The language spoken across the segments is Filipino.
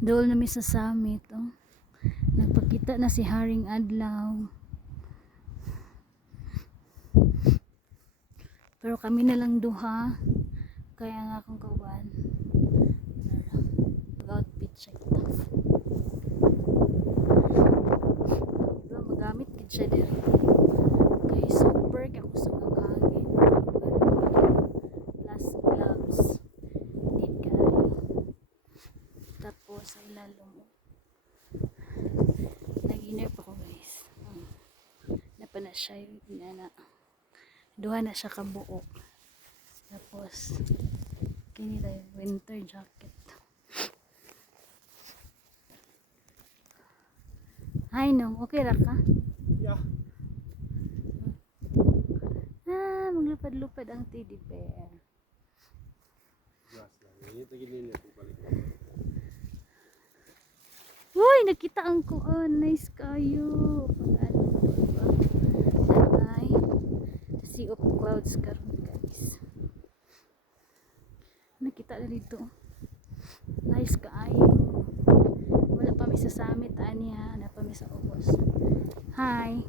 Dool na mi sa summit, oh. Nagpakita na si Haring Adlaw. Pero kami na lang duha. Kaya nga akong kauban. Mag-outfit check ta. Diba, magamit kid siya din. Kaya super kakusog ang hangin. Plus gloves. Need kayo. Tapos sa ilalong. Nag-inip ako guys. Napa na siya yung duha na siya kabuok. Tapos kini na yung winter jacket. Hi Nong, okay ra ka? Yeah. Maglupad-lupad ang teddy bear. Gas lang. Ini tagilin niya kung balik. Uy, nakita ang kuan. Nice kayo. Pag-ano ba? Ay, sea of clouds karon guys. Nakita na dito. Nice kaayo. Wala pa mi sa summit aniya, na pa mi sa ubos. Hi.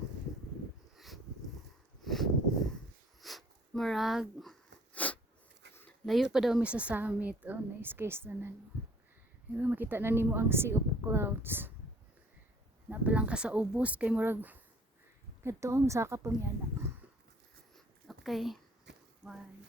Murag. Layo pa daw mi sa summit. Oh, nice case na nan. Diba, makita na nimo ang sea of clouds. Napalang ka sa ubos kay murag kadto ang saka pa mi ana. Okay. Bye.